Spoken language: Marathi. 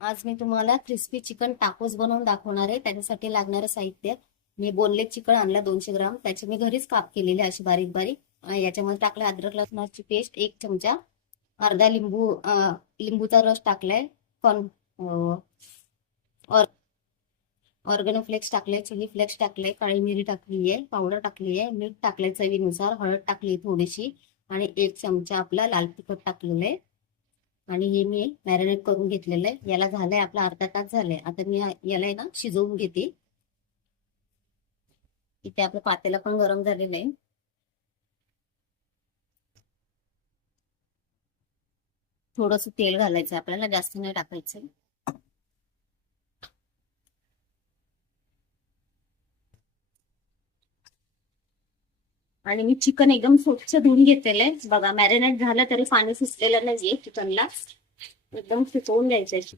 आज मी तुम्हाला क्रिस्पी चिकन टाकोस बनवून दाखवणार आहे. त्याच्यासाठी लागणारं साहित्य, मी बोनलेस चिकन आणला 200 ग्राम. त्याचे मी घरीच काप केलेले अशी बारीक बारीक. याच्यामध्ये टाकले अद्रक लसणाची पेस्ट 1 चमचा, अर्धा लिंबूचा रस टाकलाय, कॉर्न ऑर्गॅनो फ्लेक्स टाकले, चिली फ्लेक्स टाकले, काळी मिरी टाकली आहे, पावडर टाकली आहे, मीठ टाकले चवीनुसार, हळद टाकली थोडीशी आणि 1 चमचा आपला लाल तिखट टाकलेलं आहे. आणि हे मी मॅरिनेट करून घेतलेलं आहे. याला झालंय आपला अर्धा तास झालाय. आता मी याला आहे ना शिजवून घेते. इथे आपलं पातेला पण गरम झालेलं आहे. थोडस तेल घालायचं आपल्याला, जास्त नाही टाकायचं. आणि मी चिकन एकदम स्वच्छ धुवून घेतलेलं आहे. बघा, मॅरिनेट झालं तरी पाणी सुटलेलं नाहीये चिकनला. एकदम सुकवून घ्यायचंय.